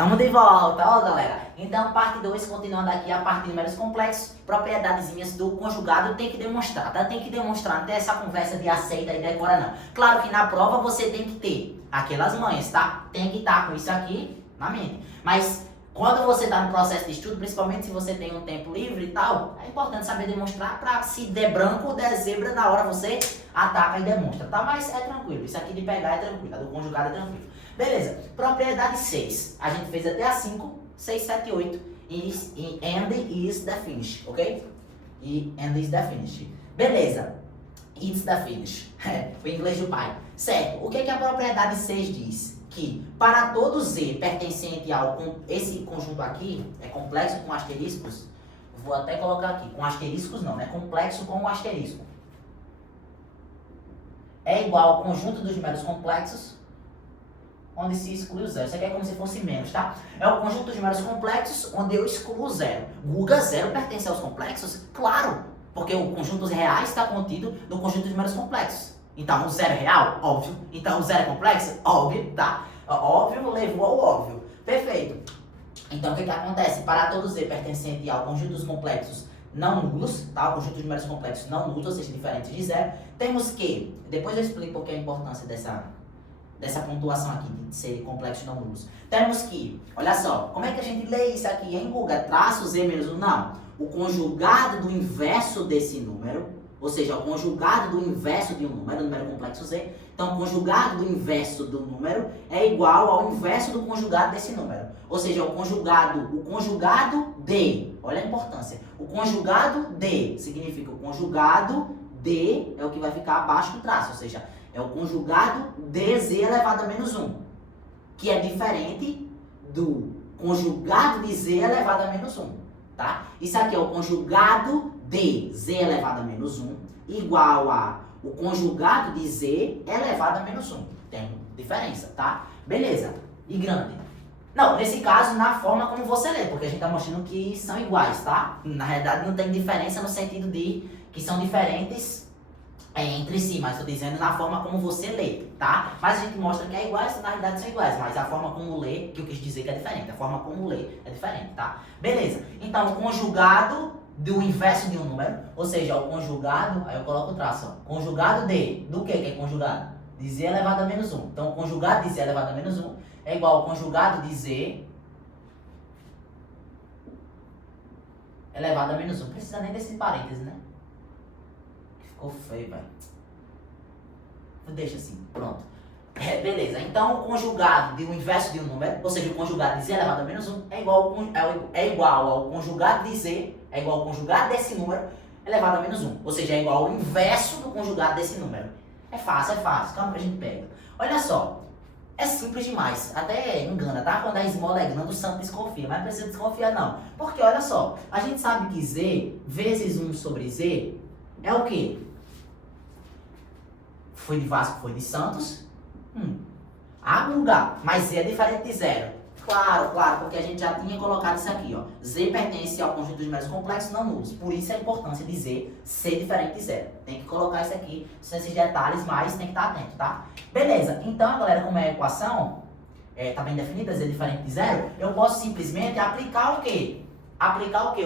Tamo de volta, ó galera. Então, parte 2, continuando aqui a parte de números complexos, propriedadezinhas do conjugado tem que demonstrar, tá? Tem que demonstrar, não tem essa conversa de aceita e decora não. Claro que na prova você tem que ter aquelas manhas, tá? Tem que estar com isso aqui na mente. Mas quando você está no processo de estudo, principalmente se você tem um tempo livre e tal, é importante saber demonstrar para se der branco ou der zebra, na hora você ataca e demonstra, tá? Mas é tranquilo, isso aqui de pegar é tranquilo, a do conjugado é tranquilo. Beleza, propriedade 6, a gente fez até a 5, 6, 7, 8, and is the finish, ok? E and is the finish. Beleza, it's the finish, o inglês do pai. Certo, o que a propriedade 6 diz? Que para todo Z pertencente ao esse conjunto aqui, é complexo com asteriscos, vou até colocar aqui, com asteriscos não, né? Complexo com um asterisco. É igual ao conjunto dos números complexos, onde se exclui o zero. Isso aqui é como se fosse menos, tá? É o conjunto dos números complexos, onde eu excluo o zero. Guga, zero pertence aos complexos? Claro, porque o conjunto dos reais está contido no conjunto dos números complexos. Então, o zero é real? Óbvio. Então, o zero é complexo? Óbvio, tá? Óbvio levou ao óbvio. Perfeito. Então, o que acontece? Para todo Z pertencente ao conjunto dos complexos não nulos, tá? O conjunto de números complexos não nulos, ou seja, diferentes de zero, temos que, depois eu explico porque a importância dessa pontuação aqui, de ser complexos não nulos. Temos que, olha só, como é que a gente lê isso aqui, hein, Guga? Traço Z menos 1? Não. O conjugado do inverso desse número, ou seja, o conjugado do inverso de um número complexo Z. Então, o conjugado do inverso do número é igual ao inverso do conjugado desse número. Ou seja, o conjugado de, olha a importância, o conjugado de significa o conjugado de é o que vai ficar abaixo do traço, ou seja, é o conjugado de Z elevado a menos 1, que é diferente do conjugado de Z elevado a menos 1, tá? Isso aqui é o conjugado de Z elevado a menos 1 igual a o conjugado de Z elevado a menos 1. Tem diferença, tá? Beleza. E grande? Não, nesse caso, na forma como você lê, porque a gente está mostrando que são iguais, tá? Na realidade, não tem diferença no sentido de que são diferentes entre si, mas estou dizendo na forma como você lê, tá? Mas a gente mostra que é iguais, na realidade são iguais, mas a forma como lê, que eu quis dizer que é diferente, a forma como lê é diferente, tá? Beleza. Então, o conjugado do inverso de um número, ou seja, o conjugado, aí eu coloco o traço, ó, conjugado do que é conjugado? De Z elevado a menos 1. Então, o conjugado de Z elevado a menos 1 é igual ao conjugado de Z elevado a menos 1. Não precisa nem desse parênteses, né? Ficou feio, velho. Deixa assim, pronto. Beleza, então o conjugado de um inverso de um número, ou seja, o conjugado de Z elevado a menos 1 é igual ao conjugado de Z, é igual ao conjugado desse número elevado a menos 1. Ou seja, é igual ao inverso do conjugado desse número. É fácil, calma que a gente pega. Olha só, é simples demais, até engana, tá? Quando a esmola é grande, o santo desconfia, mas não precisa desconfiar não. Porque olha só, a gente sabe que Z vezes 1 sobre Z é o quê? Foi de Vasco, foi de Santos. Guga, mas Z é diferente de zero. Claro, porque a gente já tinha colocado isso aqui, ó. Z pertence ao conjunto dos números complexos não nulos. Por isso a importância de Z ser diferente de zero. Tem que colocar isso aqui, são esses detalhes, mas tem que estar atento, tá? Beleza, então, galera, como é a equação, tá bem definida, Z é diferente de zero, eu posso simplesmente aplicar o quê?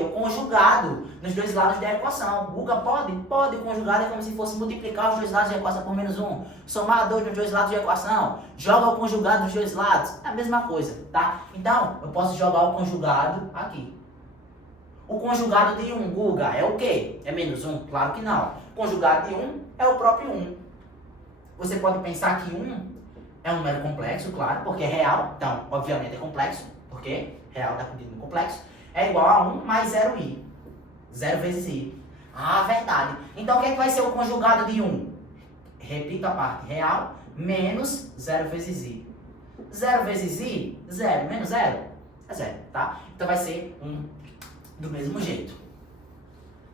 O conjugado nos dois lados da equação. Guga, pode? Pode. O conjugado é como se fosse multiplicar os dois lados da equação por menos 1. Somar 2 nos dois lados da equação. Joga o conjugado nos dois lados. É a mesma coisa, tá? Então, eu posso jogar o conjugado aqui. O conjugado de 1, Guga, é o quê? É menos 1? Claro que não. O conjugado de 1 é o próprio 1. Você pode pensar que 1 é um número complexo, claro, porque é real. Então, obviamente é complexo, porque real está contido no complexo. É igual a 1 mais 0i. 0 vezes i. Ah, verdade. Então, o que é que vai ser o conjugado de 1? Repito a parte. Real menos 0 vezes i. 0 vezes i, 0. Menos 0 é 0, tá? Então, vai ser 1 do mesmo jeito.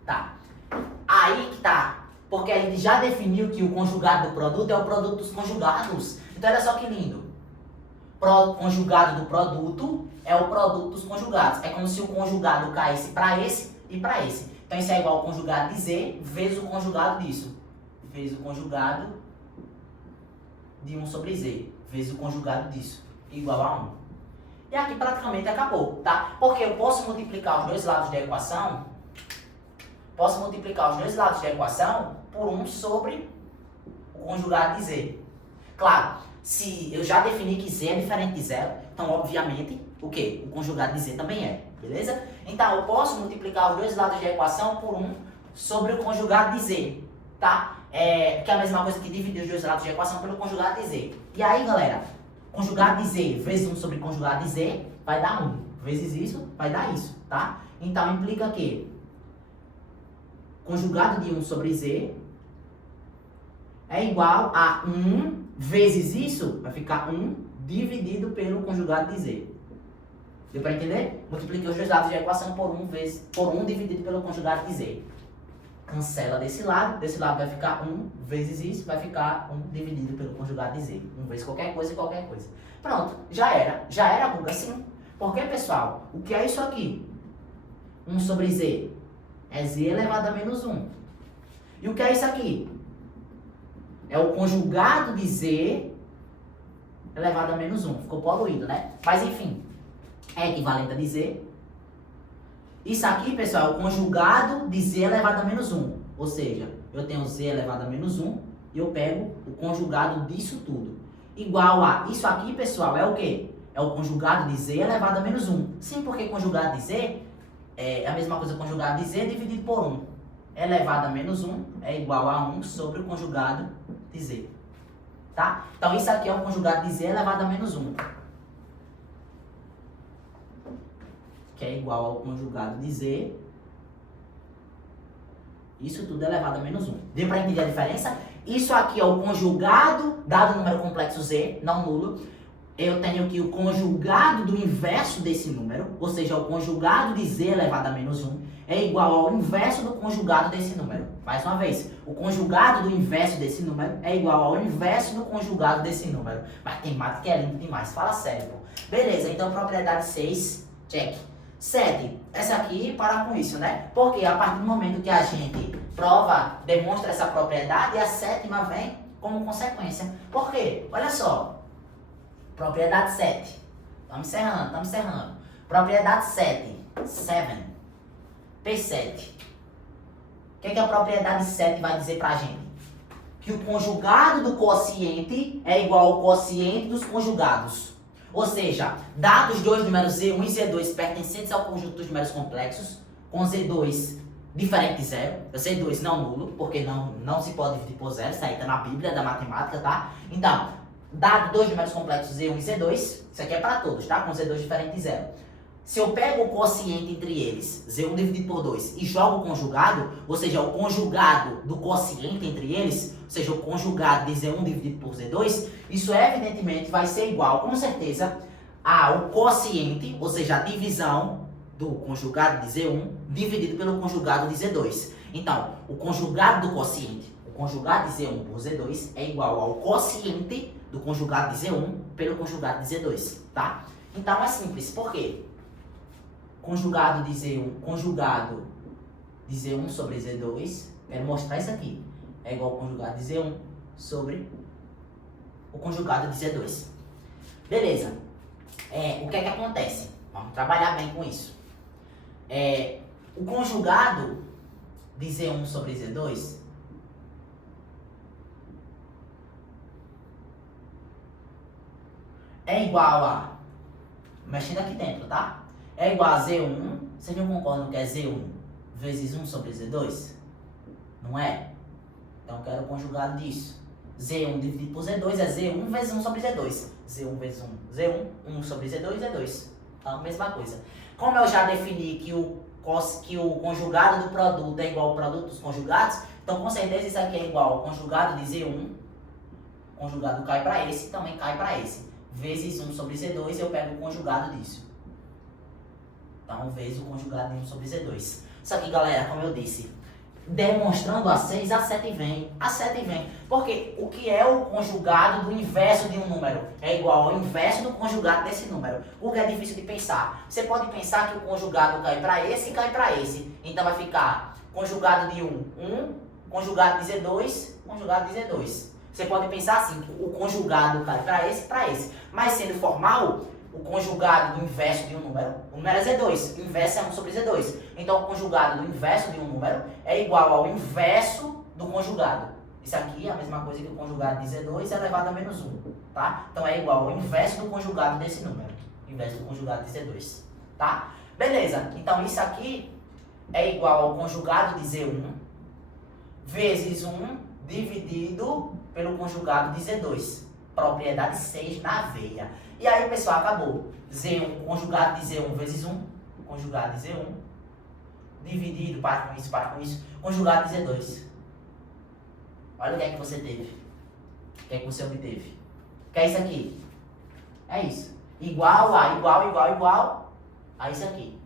Tá. Aí que tá. Porque a gente já definiu que o conjugado do produto é o produto dos conjugados. Então, olha só que lindo. Conjugado do produto é o produto dos conjugados. É como se o conjugado caísse para esse e para esse. Então isso é igual ao conjugado de Z vezes o conjugado disso. Vezes o conjugado de 1 sobre Z. Vezes o conjugado disso. Igual a 1. E aqui praticamente acabou, tá? Porque eu posso multiplicar os dois lados da equação, por 1 sobre o conjugado de z. Claro, se eu já defini que z é diferente de zero, então obviamente, o quê? O conjugado de z também é, beleza? Então eu posso multiplicar os dois lados da equação por 1 sobre o conjugado de z, tá? Que é a mesma coisa que dividir os dois lados da equação pelo conjugado de z. E aí, galera, conjugado de z vezes 1 sobre conjugado de z vai dar 1. Vezes isso, vai dar isso, tá? Então implica que conjugado de 1 sobre z é igual a 1 vezes isso, vai ficar 1 dividido pelo conjugado de z. Deu para entender? Multipliquei os dois lados da equação por 1 dividido pelo conjugado de z. Cancela desse lado vai ficar 1 vezes isso, vai ficar 1 dividido pelo conjugado de z. 1 vezes qualquer coisa e qualquer coisa. Pronto, já era, Guga, sim. Porque, pessoal, o que é isso aqui? 1 sobre z é z elevado a menos 1. E o que é isso aqui? É o conjugado de z elevado a menos 1. Ficou poluído, né? Mas, enfim, é equivalente a de z. Isso aqui, pessoal, é o conjugado de z elevado a menos 1. Ou seja, eu tenho z elevado a menos 1 e eu pego o conjugado disso tudo. Igual a isso aqui, pessoal, é o quê? É o conjugado de z elevado a menos 1. Sim, porque conjugado de z é a mesma coisa que conjugado de z dividido por 1. Elevado a menos 1 é igual a 1 sobre o conjugado de z. Tá? Então, isso aqui é o conjugado de z elevado a menos 1. Que é igual ao conjugado de z. Isso tudo elevado a menos 1. Deu para entender a diferença? Isso aqui é o conjugado, dado o número complexo z, não nulo. Eu tenho aqui o conjugado do inverso desse número, ou seja, o conjugado de z elevado a menos 1 é igual ao inverso do conjugado desse número. Mais uma vez, o conjugado do inverso desse número é igual ao inverso do conjugado desse número. Mas tem matemática que é lindo demais, fala sério, pô. Beleza, então propriedade 6, check. 7, essa aqui para com isso, né? Porque a partir do momento que a gente demonstra essa propriedade, a sétima vem como consequência. Por quê? Olha só, propriedade 7, estamos encerrando. Propriedade 7, P7. O que é que a propriedade 7 vai dizer pra gente? Que o conjugado do quociente é igual ao quociente dos conjugados. Ou seja, dados os dois números Z1 e Z2 pertencentes ao conjunto dos números complexos, com Z2 diferente de zero, Z2 não nulo, porque não se pode dividir por zero, isso aí tá na Bíblia da matemática, tá? Então, dado dois números complexos Z1 e Z2, isso aqui é para todos, tá? Com Z2 diferente de zero. Se eu pego o quociente entre eles, Z1 dividido por 2, e jogo o conjugado, ou seja, o conjugado do quociente entre eles, ou seja, o conjugado de Z1 dividido por Z2, isso evidentemente vai ser igual, com certeza, ao quociente, ou seja, a divisão do conjugado de Z1 dividido pelo conjugado de Z2. Então, o conjugado do quociente, o conjugado de Z1 por Z2 é igual ao quociente do conjugado de Z1 pelo conjugado de Z2, tá? Então é simples, por quê? Conjugado de Z1 sobre Z2, quero mostrar isso aqui, é igual ao conjugado de Z1 sobre o conjugado de Z2. Beleza. O que é que acontece? Vamos trabalhar bem com isso. O conjugado de Z1 sobre Z2 é igual a, mexendo aqui dentro, tá? É igual a Z1, vocês não concordam que é Z1 vezes 1 sobre Z2? Não é? Então eu quero o conjugado disso. Z1 dividido por Z2 é Z1 vezes 1 sobre Z2. Z1 vezes 1, Z1, 1 sobre Z2, Z2. Então, mesma coisa. Como eu já defini que o conjugado do produto é igual ao produto dos conjugados, então com certeza isso aqui é igual ao conjugado de Z1, o conjugado cai para esse, também cai para esse. Vezes 1 sobre Z2, eu pego o conjugado disso. Então, vezes o conjugado de 1 sobre Z2. Isso aqui, galera, como eu disse, demonstrando a 6, a 7 vem. A 7 vem. Porque o que é o conjugado do inverso de um número? É igual ao inverso do conjugado desse número. O que é difícil de pensar? Você pode pensar que o conjugado cai para esse e cai para esse. Então, vai ficar conjugado de 1, conjugado de Z2, conjugado de Z2. Você pode pensar assim, que o conjugado cai para esse e para esse. Mas sendo formal, o conjugado do inverso de um número. O número é Z2, o inverso é 1 sobre Z2. Então, o conjugado do inverso de um número é igual ao inverso do conjugado. Isso aqui é a mesma coisa que o conjugado de Z2 elevado a menos 1, tá? Então, é igual ao inverso do conjugado desse número. Inverso do conjugado de Z2, tá? Beleza, então isso aqui é igual ao conjugado de Z1 vezes 1 dividido pelo conjugado de Z2. Propriedade 6 na veia. E aí, pessoal, acabou. Z1, conjugado de Z1 vezes 1, conjugado de Z1, dividido, para com isso, conjugado de Z2. Olha o que é que você teve. O que é que você obteve. O que é isso aqui? É isso. Igual a, igual a isso aqui.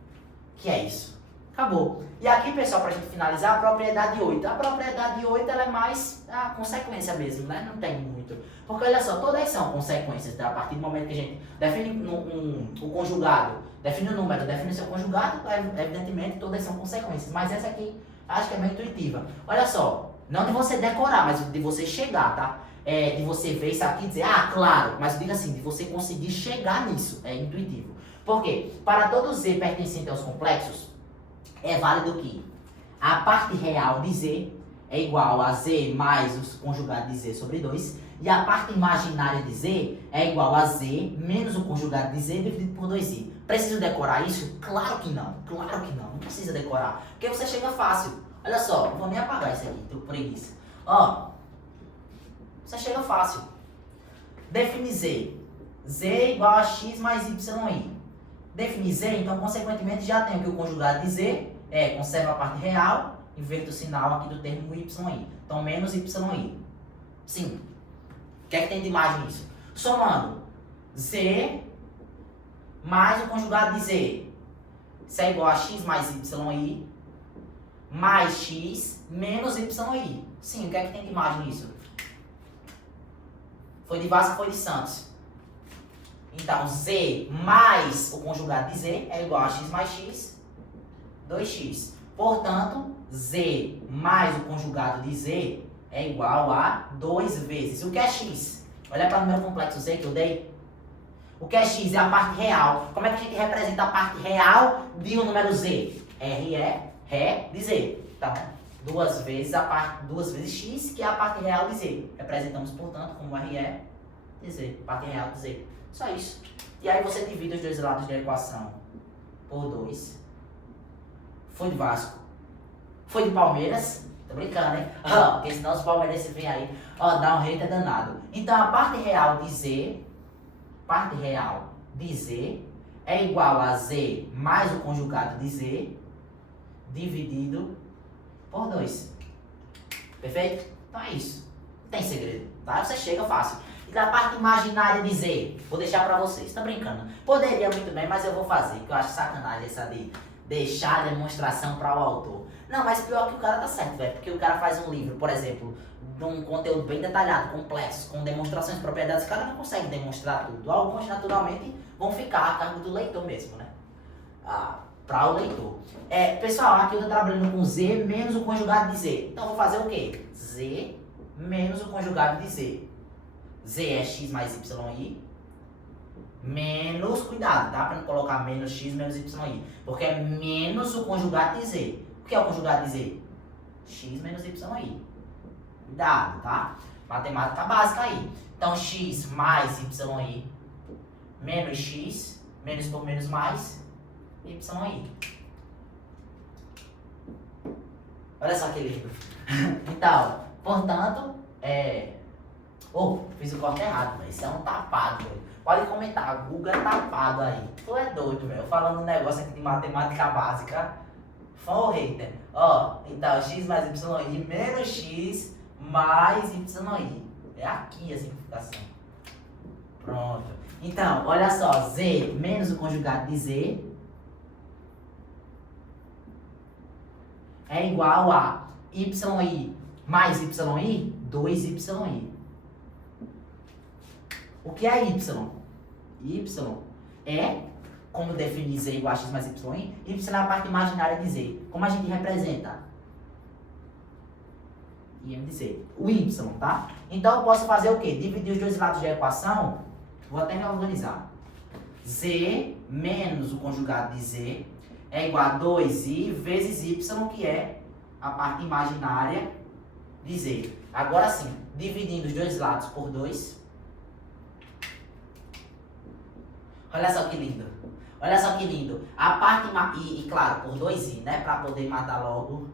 Que é isso. Acabou. E aqui, pessoal, para a gente finalizar, a propriedade 8. A propriedade 8 ela é mais a consequência mesmo, né? Não tem muito. Porque, olha só, todas são consequências. Tá? A partir do momento que a gente define o conjugado, define o número, define o seu conjugado, evidentemente, todas são consequências. Mas essa aqui, acho que é bem intuitiva. Olha só, não de você decorar, mas de você chegar, tá? De você ver isso aqui e dizer, ah, claro, mas diga assim, de você conseguir chegar nisso. É intuitivo. Por quê? Para todo Z pertencente aos complexos, é válido que a parte real de Z é igual a Z mais o conjugado de Z sobre 2, e a parte imaginária de Z é igual a Z menos o conjugado de Z dividido por 2i. Preciso decorar isso? Claro que não, não precisa decorar, porque você chega fácil. Olha só, não vou nem apagar isso aqui, tô com preguiça. Ó, você chega fácil. Define Z. Z é igual a x mais yi. Defini Z, então, consequentemente, já tenho que o conjugado de Z conserva a parte real, inverto o sinal aqui do termo yi. Então, menos yi. Sim. O que é que tem de imagem nisso? Somando Z mais o conjugado de Z. Isso é igual a x mais yi, mais x menos yi. Sim, o que é que tem de imagem nisso? Foi de Vasco, foi de Santos. Então, Z mais o conjugado de Z é igual a x mais x, 2x. Portanto, Z mais o conjugado de Z é igual a 2 vezes. O que é x? Olha para o número complexo Z que eu dei. O que é x? É a parte real. Como é que a gente representa a parte real de um número Z? Ré de Z. Então, 2 vezes x, que é a parte real de Z. Representamos, portanto, como Ré de Z, parte real de Z. Só isso. E aí você divide os dois lados da equação por 2. Foi de Vasco. Foi de Palmeiras. Tô brincando, hein? Porque senão os palmeirenses vêm aí. Dá um hater danado. Então a parte real de Z é igual a Z mais o conjugado de Z dividido por 2. Perfeito? Então é isso. Não tem segredo, tá? Você chega fácil. E da parte imaginária de Z, vou deixar pra vocês. Tá brincando? Poderia muito bem, mas eu vou fazer, porque eu acho sacanagem essa de deixar a demonstração para o autor. Não, mas pior que o cara tá certo, velho. Porque o cara faz um livro, por exemplo, de um conteúdo bem detalhado, complexo, com demonstrações de propriedades, o cara não consegue demonstrar tudo. Alguns, naturalmente, vão ficar a cargo do leitor mesmo, né? Para o leitor. Pessoal, aqui eu tô trabalhando com Z menos o conjugado de Z. Então, eu vou fazer o quê? Z menos o conjugado de Z. Z é x mais yi. Menos, cuidado, tá? Para não colocar menos x menos yi. Porque é menos o conjugado de Z. O que é o conjugado de Z? X menos yi. Cuidado, tá? Matemática básica aí. Então, x mais yi menos x, menos por menos mais, yi. Olha só que lindo. Então, portanto, fiz o corte errado, velho. Isso é um tapado, velho. Pode comentar, o Google é tapado aí. Tu é doido, velho. Falando um negócio aqui de matemática básica. Fã ou hater? Então, x mais yi menos x mais yi. É aqui a simplificação. Pronto. Então, olha só. Z menos o conjugado de Z é igual a yi mais yi, 2yi. O que é y? Y é, como definir Z igual a x mais y é a parte imaginária de Z. Como a gente representa? IM de Z. O y, tá? Então eu posso fazer o quê? Dividir os dois lados da equação. Vou até reorganizar. Z menos o conjugado de Z é igual a 2i vezes y, que é a parte imaginária de Z. Agora sim, dividindo os dois lados por 2. Olha só que lindo. Olha só que lindo. A parte, claro, por 2i, né? Para poder matar logo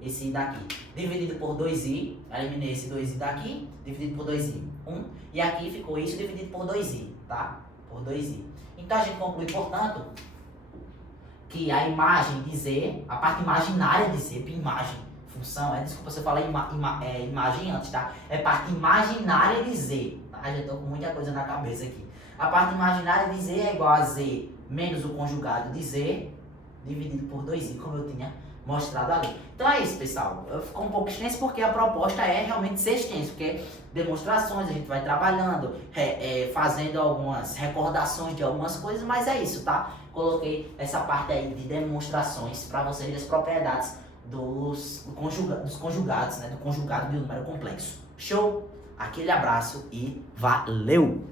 esse i daqui. Dividido por 2i, eliminei esse 2i daqui, dividido por 2i, 1. E aqui ficou isso dividido por 2i, tá? Por 2i. Então a gente conclui, portanto, que a imagem de Z, a parte imaginária de Z, imagem, função, desculpa se eu falei imagem antes, tá? É parte imaginária de Z, tá? Já estou com muita coisa na cabeça aqui. A parte imaginária de Z é igual a Z menos o conjugado de Z, dividido por 2i, como eu tinha mostrado ali. Então é isso, pessoal. Ficou um pouco extenso porque a proposta é realmente ser extenso, porque demonstrações, a gente vai trabalhando, fazendo algumas recordações de algumas coisas, mas é isso, tá? Coloquei essa parte aí de demonstrações para vocês das propriedades dos conjugados, né? Do conjugado de um número complexo. Show? Aquele abraço e valeu!